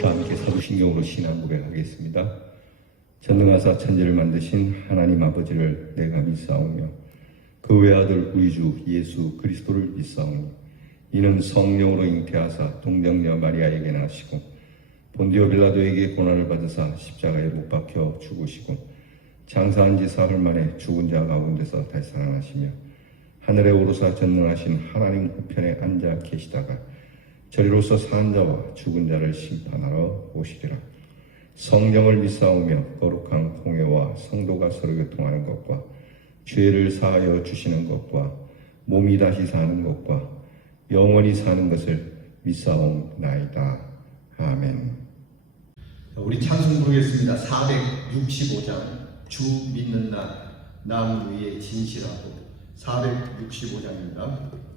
다 함께 사도신경으로 신앙 고백하겠습니다. 전능하사 천지를 만드신 하나님 아버지를 내가 믿사오며 그 외아들 우리 주 예수 그리스도를 믿사오니 이는 성령으로 잉태하사 동정녀 마리아에게 나시고 본디오 빌라도에게 고난을 받으사 십자가에 못 박혀 죽으시고 장사한 지 사흘 만에 죽은 자 가운데서 다시 살아나시며 하늘에 오르사 전능하신 하나님 우편에 앉아 계시다가 저리로서 산 자와 죽은 자를 심판하러 오시리라. 성령을 믿사오며 거룩한 공회와 성도가 서로 교통하는 것과 죄를 사하여 주시는 것과 몸이 다시 사는 것과 영원히 사는 것을 믿사옵나이다. 아멘. 우리 찬송 부르겠습니다. 465장 주 믿는 남 위에 진실하고 465장입니다.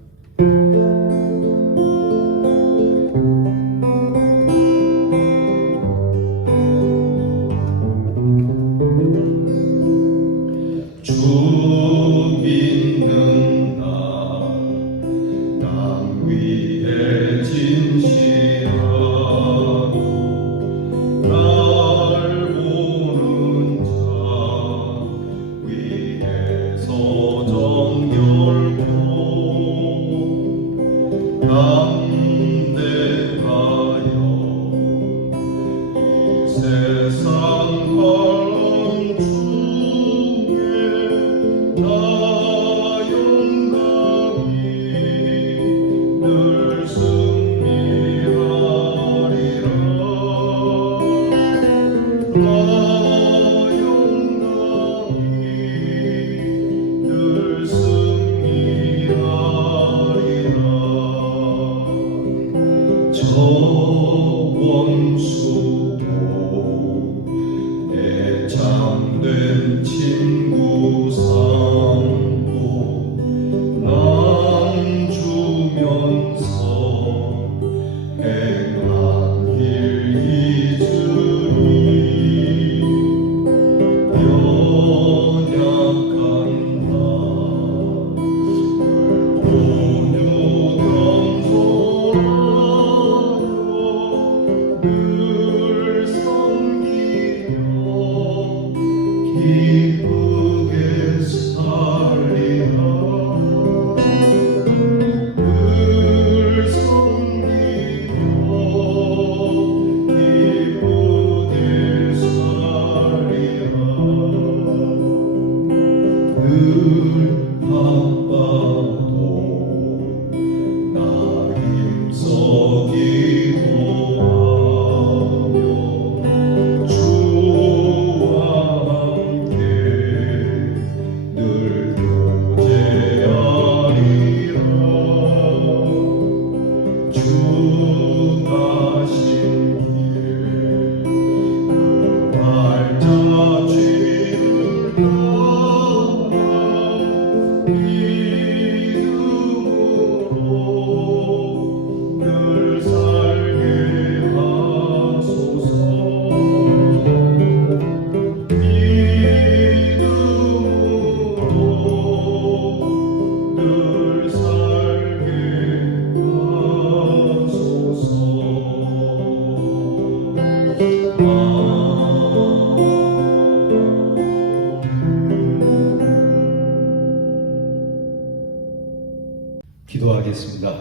기도하겠습니다.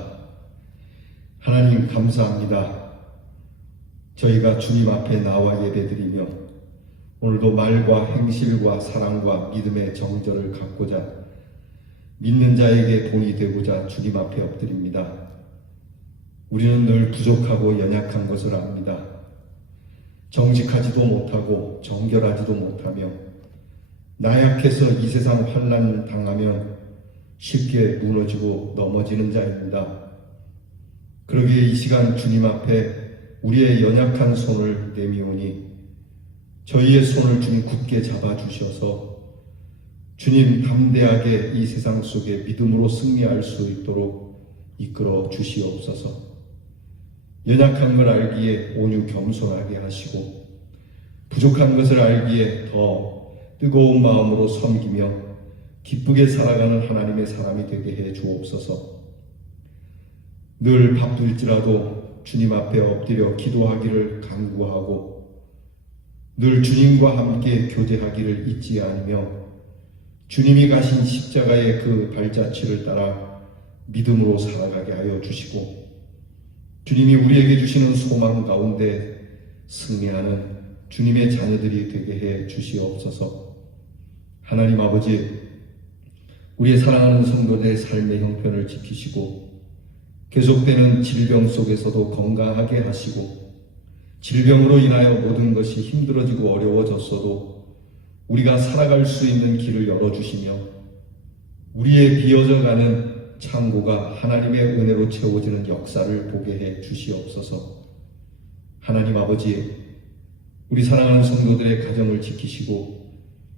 하나님 감사합니다. 저희가 주님 앞에 나와 예배드리며 오늘도 말과 행실과 사랑과 믿음의 정절을 갖고자 믿는 자에게 본이 되고자 주님 앞에 엎드립니다. 우리는 늘 부족하고 연약한 것을 압니다. 정직하지도 못하고 정결하지도 못하며 나약해서 이 세상 환난 당하면 쉽게 무너지고 넘어지는 자입니다. 그러기에 이 시간 주님 앞에 우리의 연약한 손을 내미오니 저희의 손을 주님 굳게 잡아주셔서 주님 담대하게 이 세상 속에 믿음으로 승리할 수 있도록 이끌어 주시옵소서. 연약한 걸 알기에 온유 겸손하게 하시고 부족한 것을 알기에 더 뜨거운 마음으로 섬기며 기쁘게 살아가는 하나님의 사람이 되게 해 주옵소서. 늘 바쁠지라도 주님 앞에 엎드려 기도하기를 간구하고 늘 주님과 함께 교제하기를 잊지 않으며 주님이 가신 십자가의 그 발자취를 따라 믿음으로 살아가게 하여 주시고 주님이 우리에게 주시는 소망 가운데 승리하는 주님의 자녀들이 되게 해 주시옵소서. 하나님 아버지, 우리의 사랑하는 성도들의 삶의 형편을 지키시고 계속되는 질병 속에서도 건강하게 하시고 질병으로 인하여 모든 것이 힘들어지고 어려워졌어도 우리가 살아갈 수 있는 길을 열어주시며 우리의 비어져가는 창고가 하나님의 은혜로 채워지는 역사를 보게 해 주시옵소서. 하나님 아버지, 우리 사랑하는 성도들의 가정을 지키시고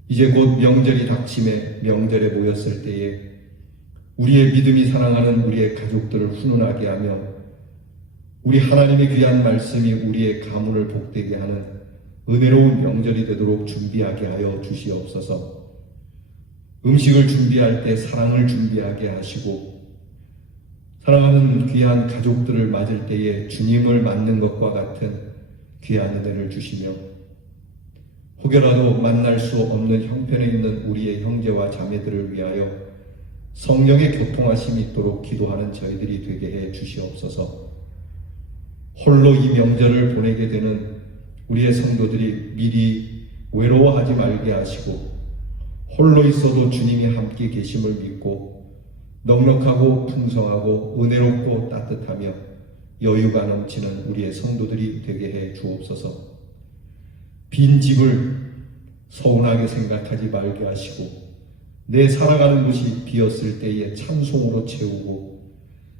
이제 곧 명절이 닥침에 명절에 모였을 때에 우리의 믿음이 사랑하는 우리의 가족들을 훈훈하게 하며 우리 하나님의 귀한 말씀이 우리의 가문을 복되게 하는 은혜로운 명절이 되도록 준비하게 하여 주시옵소서. 음식을 준비할 때 사랑을 준비하게 하시고 사랑하는 귀한 가족들을 맞을 때에 주님을 맞는 것과 같은 귀한 은혜를 주시며 혹여라도 만날 수 없는 형편에 있는 우리의 형제와 자매들을 위하여 성령의 교통하심이 있도록 기도하는 저희들이 되게 해 주시옵소서. 홀로 이 명절을 보내게 되는 우리의 성도들이 미리 외로워하지 말게 하시고 홀로 있어도 주님이 함께 계심을 믿고 넉넉하고 풍성하고 은혜롭고 따뜻하며 여유가 넘치는 우리의 성도들이 되게 해 주옵소서. 빈 집을 서운하게 생각하지 말게 하시고 내 살아가는 곳이 비었을 때에 찬송으로 채우고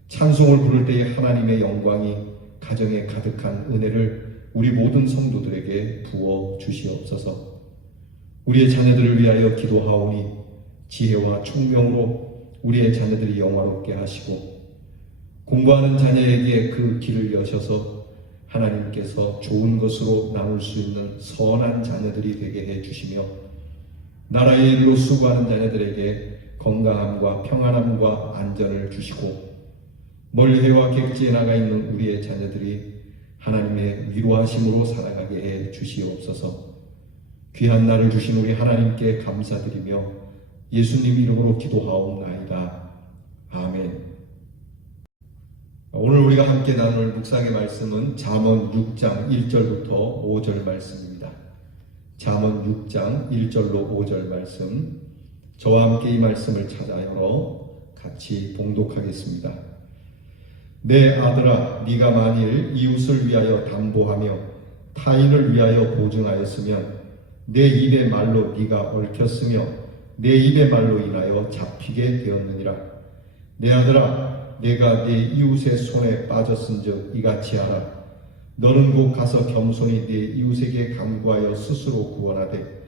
찬송을 부를 때에 하나님의 영광이 가정에 가득한 은혜를 우리 모든 성도들에게 부어 주시옵소서. 우리의 자녀들을 위하여 기도하오니 지혜와 총명으로 우리의 자녀들이 영화롭게 하시고 공부하는 자녀에게 그 길을 여셔서 하나님께서 좋은 것으로 나눌 수 있는 선한 자녀들이 되게 해주시며 나라의 일로 수고하는 자녀들에게 건강함과 평안함과 안전을 주시고 멀리와 객지에 나가 있는 우리의 자녀들이 하나님의 위로하심으로 살아가게 해 주시옵소서. 귀한 날을 주신 우리 하나님께 감사드리며 예수님 이름으로 기도하옵나이다. 아멘. 오늘 우리가 함께 나눌 묵상의 말씀은 잠언 6장 1절부터 5절 말씀입니다. 잠언 6장 1절로 5절 말씀, 저와 함께 이 말씀을 찾아 열어 같이 봉독하겠습니다. 내 아들아, 네가 만일 이웃을 위하여 담보하며 타인을 위하여 보증하였으면 내 입의 말로 네가 얽혔으며 내 입의 말로 인하여 잡히게 되었느니라. 내 아들아, 내가 내 이웃의 손에 빠졌은즉 이같이 하라. 너는 곧 가서 겸손히 내 이웃에게 간구하여 스스로 구원하되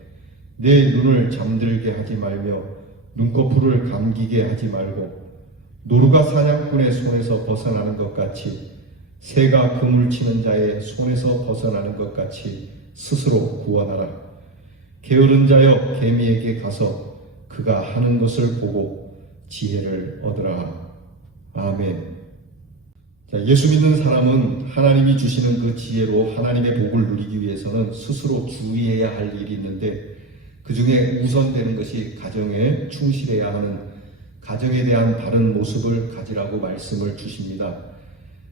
내 눈을 잠들게 하지 말며 눈꺼풀을 감기게 하지 말고 노루가 사냥꾼의 손에서 벗어나는 것 같이 새가 그물 치는 자의 손에서 벗어나는 것 같이 스스로 구원하라. 게으른 자여, 개미에게 가서 그가 하는 것을 보고 지혜를 얻으라. 아멘. 자, 예수 믿는 사람은 하나님이 주시는 그 지혜로 하나님의 복을 누리기 위해서는 스스로 주의해야 할 일이 있는데 그 중에 우선되는 것이 가정에 충실해야 하는 가정에 대한 바른 모습을 가지라고 말씀을 주십니다.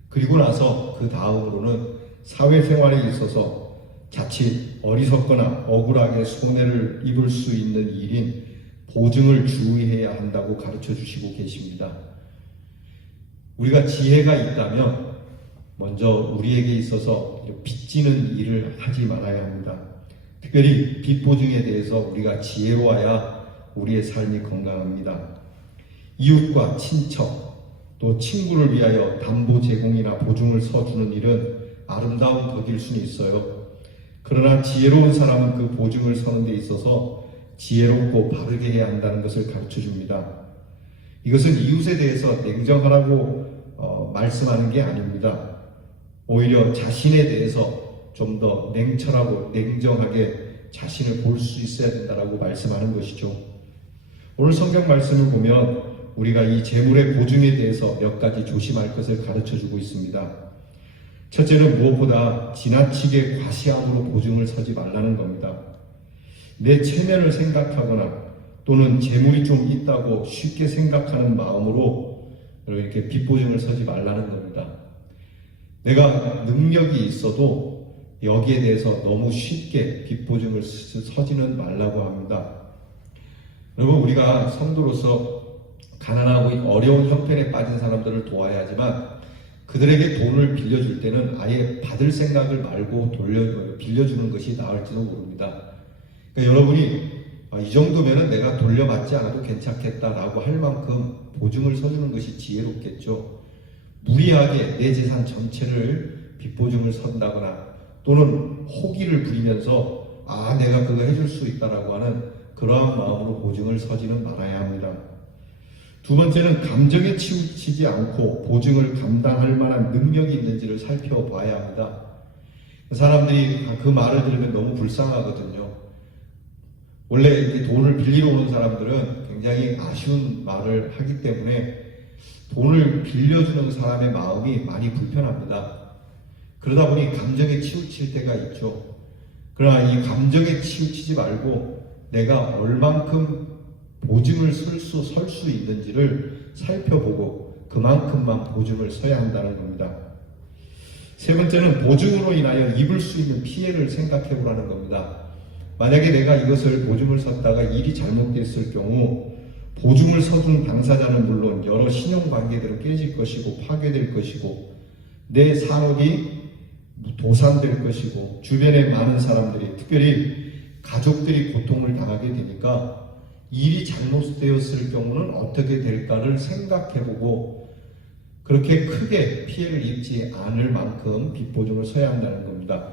그리고 나서 그 다음으로는 사회생활에 있어서 자칫 어리석거나 억울하게 손해를 입을 수 있는 일인 보증을 주의해야 한다고 가르쳐 주시고 계십니다. 우리가 지혜가 있다면 먼저 우리에게 있어서 빚지는 일을 하지 말아야 합니다. 특별히 빚 보증에 대해서 우리가 지혜로워야 우리의 삶이 건강합니다. 이웃과 친척 또 친구를 위하여 담보 제공이나 보증을 서주는 일은 아름다운 덕일 수는 있어요. 그러나 지혜로운 사람은 그 보증을 서는 데 있어서 지혜롭고 바르게 해야 한다는 것을 가르쳐 줍니다. 이것은 이웃에 대해서 냉정하라고 말씀하는 게 아닙니다. 오히려 자신에 대해서 좀 더 냉철하고 냉정하게 자신을 볼 수 있어야 된다라고 말씀하는 것이죠. 오늘 성경 말씀을 보면 우리가 이 재물의 보증에 대해서 몇 가지 조심할 것을 가르쳐 주고 있습니다. 첫째는 무엇보다 지나치게 과시함으로 보증을 서지 말라는 겁니다. 내 체면을 생각하거나 또는 재물이 좀 있다고 쉽게 생각하는 마음으로 이렇게 빚보증을 서지 말라는 겁니다. 내가 능력이 있어도 여기에 대해서 너무 쉽게 빚보증을 서지는 말라고 합니다. 여러분, 우리가 성도로서 가난하고 어려운 형편에 빠진 사람들을 도와야 하지만 그들에게 돈을 빌려줄 때는 아예 받을 생각을 말고 빌려주는 것이 나을지도 모릅니다. 그러니까 여러분이 이 정도면은 내가 돌려받지 않아도 괜찮겠다라고 할 만큼 보증을 서주는 것이 지혜롭겠죠. 무리하게 내 재산 전체를 빚보증을 선다거나 또는 호기를 부리면서 내가 그거 해줄 수 있다라고 하는 그러한 마음으로 보증을 서지는 말아야 합니다. 두 번째는 감정에 치우치지 않고 보증을 감당할 만한 능력이 있는지를 살펴봐야 합니다. 사람들이 그 말을 들으면 너무 불쌍하거든요. 원래 이렇게 돈을 빌리러 오는 사람들은 굉장히 아쉬운 말을 하기 때문에 돈을 빌려주는 사람의 마음이 많이 불편합니다. 그러다 보니 감정에 치우칠 때가 있죠. 그러나 이 감정에 치우치지 말고 내가 얼만큼 보증을 설 수 있는지를 살펴보고 그만큼만 보증을 서야 한다는 겁니다. 세 번째는 보증으로 인하여 입을 수 있는 피해를 생각해 보라는 겁니다. 만약에 내가 이것을 보증을 섰다가 일이 잘못됐을 경우 보증을 서준 당사자는 물론 여러 신용관계들은 깨질 것이고 파괴될 것이고 내 산업이 도산될 것이고 주변의 많은 사람들이 특별히 가족들이 고통을 당하게 되니까 일이 잘못되었을 경우는 어떻게 될까를 생각해보고 그렇게 크게 피해를 입지 않을 만큼 빚보증을 서야 한다는 겁니다.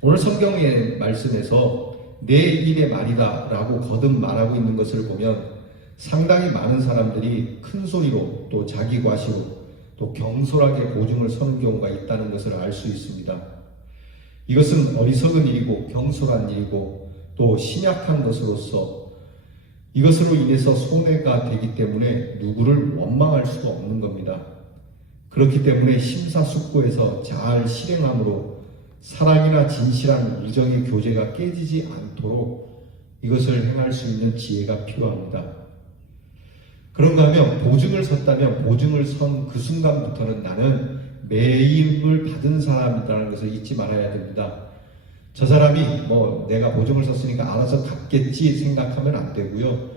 오늘 성경의 말씀에서 내 일의 말이다 라고 거듭 말하고 있는 것을 보면 상당히 많은 사람들이 큰 소리로 또 자기 과시로 또 경솔하게 보증을 서는 경우가 있다는 것을 알 수 있습니다. 이것은 어리석은 일이고 경솔한 일이고 또 신약한 것으로서 이것으로 인해서 손해가 되기 때문에 누구를 원망할 수가 없는 겁니다. 그렇기 때문에 심사숙고해서 잘 실행함으로 사랑이나 진실한 우정의 교제가 깨지지 않도록 이것을 행할 수 있는 지혜가 필요합니다. 그런가 하면 보증을 섰다면 보증을 선 그 순간부터는 나는 매임을 받은 사람이라는 것을 잊지 말아야 됩니다. 저 사람이 내가 보증을 섰으니까 알아서 갚겠지 생각하면 안 되고요.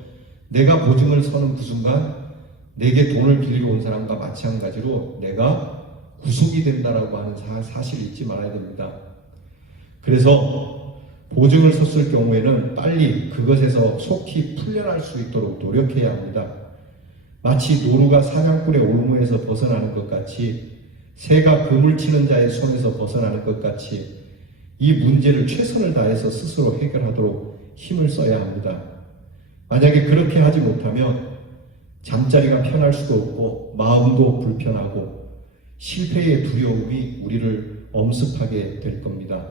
내가 보증을 서는 그 순간 내게 돈을 빌리러 온 사람과 마찬가지로 내가 구속이 된다라고 하는 사실을 잊지 말아야 됩니다. 그래서 보증을 섰을 경우에는 빨리 그것에서 속히 풀려날 수 있도록 노력해야 합니다. 마치 노루가 사냥꾼의 올무에서 벗어나는 것 같이 새가 그물 치는 자의 손에서 벗어나는 것 같이 이 문제를 최선을 다해서 스스로 해결하도록 힘을 써야 합니다. 만약에 그렇게 하지 못하면 잠자리가 편할 수도 없고 마음도 불편하고 실패의 두려움이 우리를 엄습하게 될 겁니다.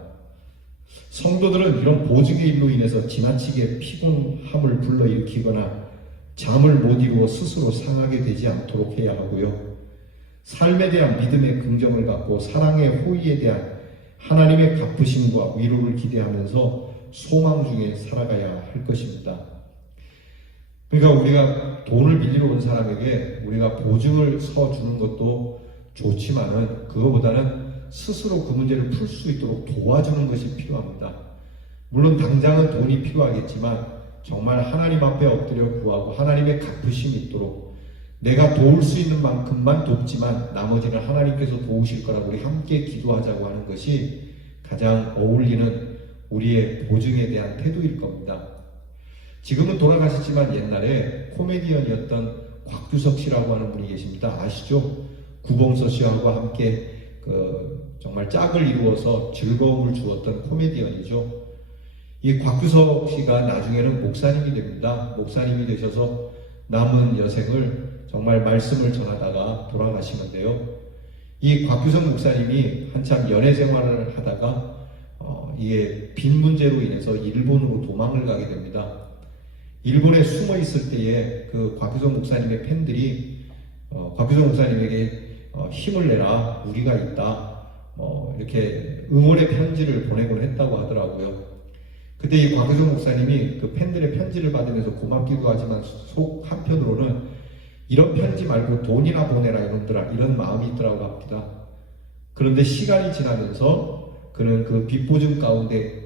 성도들은 이런 보증의 일로 인해서 지나치게 피곤함을 불러일으키거나 잠을 못 이루어 스스로 상하게 되지 않도록 해야 하고요. 삶에 대한 믿음의 긍정을 갖고 사랑의 호의에 대한 하나님의 갚으심과 위로를 기대하면서 소망 중에 살아가야 할 것입니다. 그러니까 우리가 돈을 빌리러 온 사람에게 우리가 보증을 서주는 것도 좋지만은 그거보다는 스스로 그 문제를 풀 수 있도록 도와주는 것이 필요합니다. 물론 당장은 돈이 필요하겠지만 정말 하나님 앞에 엎드려 구하고 하나님의 갚으심이 있도록 내가 도울 수 있는 만큼만 돕지만 나머지는 하나님께서 도우실 거라고 우리 함께 기도하자고 하는 것이 가장 어울리는 우리의 보증에 대한 태도일 겁니다. 지금은 돌아가셨지만 옛날에 코미디언이었던 곽규석 씨라고 하는 분이 계십니다. 아시죠? 구봉서 씨하고 함께 정말 짝을 이루어서 즐거움을 주었던 코미디언이죠. 이 곽규석 씨가 나중에는 목사님이 됩니다. 목사님이 되셔서 남은 여생을 정말 말씀을 전하다가 돌아가시는데요. 이 곽규석 목사님이 한참 연애 생활을 하다가 이게 빚 문제로 인해서 일본으로 도망을 가게 됩니다. 일본에 숨어 있을 때에 그 곽규석 목사님의 팬들이 곽규석 목사님에게 힘을 내라, 우리가 있다, 이렇게 응원의 편지를 보내곤 했다고 하더라고요. 그때 이 곽유성 목사님이 그 팬들의 편지를 받으면서 고맙기도 하지만 속 한편으로는 이런 편지 말고 돈이나 보내라 이놈들아, 이런 마음이 있더라고 합니다. 그런데 시간이 지나면서 그는 그 빚보증 가운데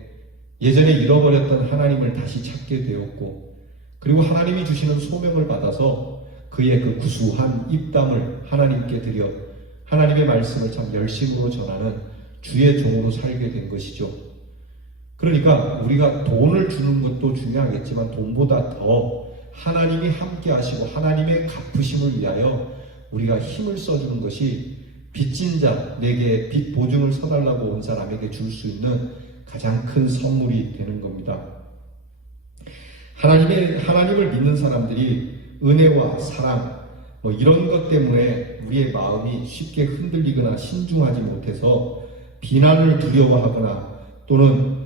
예전에 잃어버렸던 하나님을 다시 찾게 되었고, 그리고 하나님이 주시는 소명을 받아서 그의 그 구수한 입담을 하나님께 드려 하나님의 말씀을 참 열심으로 전하는 주의 종으로 살게 된 것이죠. 그러니까 우리가 돈을 주는 것도 중요하겠지만 돈보다 더 하나님이 함께 하시고 하나님의 갚으심을 위하여 우리가 힘을 써주는 것이 빚진 자, 내게 빚 보증을 서달라고 온 사람에게 줄 수 있는 가장 큰 선물이 되는 겁니다. 하나님을 믿는 사람들이 은혜와 사랑, 이런 것 때문에 우리의 마음이 쉽게 흔들리거나 신중하지 못해서 비난을 두려워하거나 또는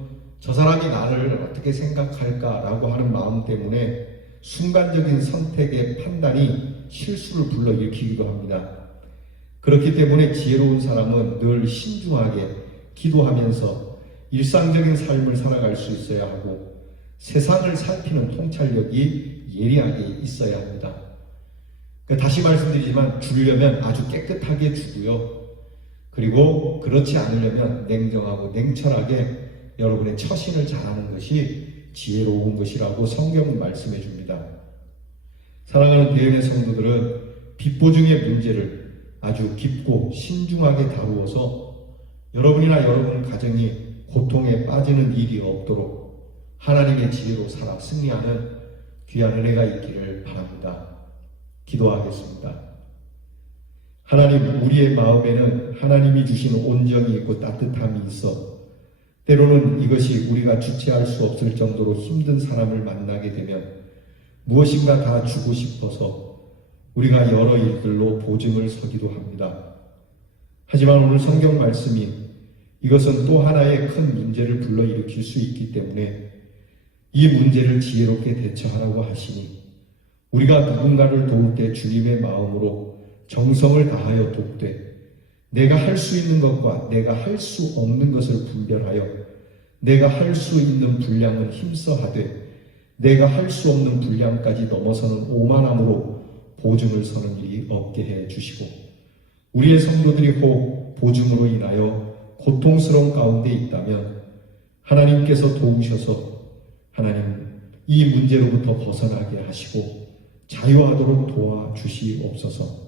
저 사람이 나를 어떻게 생각할까라고 하는 마음 때문에 순간적인 선택의 판단이 실수를 불러일으키기도 합니다. 그렇기 때문에 지혜로운 사람은 늘 신중하게 기도하면서 일상적인 삶을 살아갈 수 있어야 하고 세상을 살피는 통찰력이 예리하게 있어야 합니다. 다시 말씀드리지만 주려면 아주 깨끗하게 주고요. 그리고 그렇지 않으려면 냉정하고 냉철하게 여러분의 처신을 잘하는 것이 지혜로운 것이라고 성경은 말씀해 줍니다. 사랑하는 대연의 성도들은 빚보증의 문제를 아주 깊고 신중하게 다루어서 여러분이나 여러분 가정이 고통에 빠지는 일이 없도록 하나님의 지혜로 살아 승리하는 귀한 은혜가 있기를 바랍니다. 기도하겠습니다. 하나님, 우리의 마음에는 하나님이 주신 온정이 있고 따뜻함이 있어 때로는 이것이 우리가 주체할 수 없을 정도로 힘든 사람을 만나게 되면 무엇인가 다 주고 싶어서 우리가 여러 일들로 보증을 서기도 합니다. 하지만 오늘 성경 말씀이 이것은 또 하나의 큰 문제를 불러일으킬 수 있기 때문에 이 문제를 지혜롭게 대처하라고 하시니 우리가 누군가를 도울 때 주님의 마음으로 정성을 다하여 돕되 내가 할 수 있는 것과 내가 할 수 없는 것을 분별하여 내가 할 수 있는 분량은 힘써하되 내가 할 수 없는 분량까지 넘어서는 오만함으로 보증을 서는 일이 없게 해 주시고 우리의 성도들이 혹 보증으로 인하여 고통스러운 가운데 있다면 하나님께서 도우셔서 하나님 이 문제로부터 벗어나게 하시고 자유하도록 도와주시옵소서.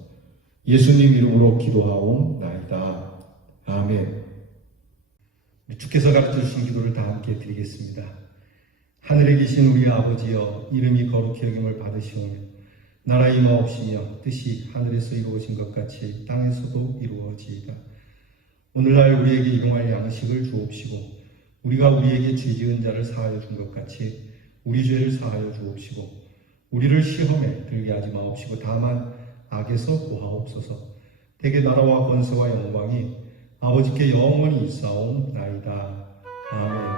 예수님 이름으로 기도하옵나이다. 아멘. 주께서 가르쳐 주신 기도를 다 함께 드리겠습니다. 하늘에 계신 우리 아버지여, 이름이 거룩히 여김을 받으시오며 나라 임하옵시며 뜻이 하늘에서 이루어진 것 같이 땅에서도 이루어지이다. 오늘날 우리에게 일용할 양식을 주옵시고 우리가 우리에게 죄 지은 자를 사하여 준 것 같이 우리 죄를 사하여 주옵시고 우리를 시험에 들게 하지 마옵시고 다만 악에서 구하옵소서. 대개 나라와 권세와 영광이 아버지께 영원히 있사옵나이다. 아멘.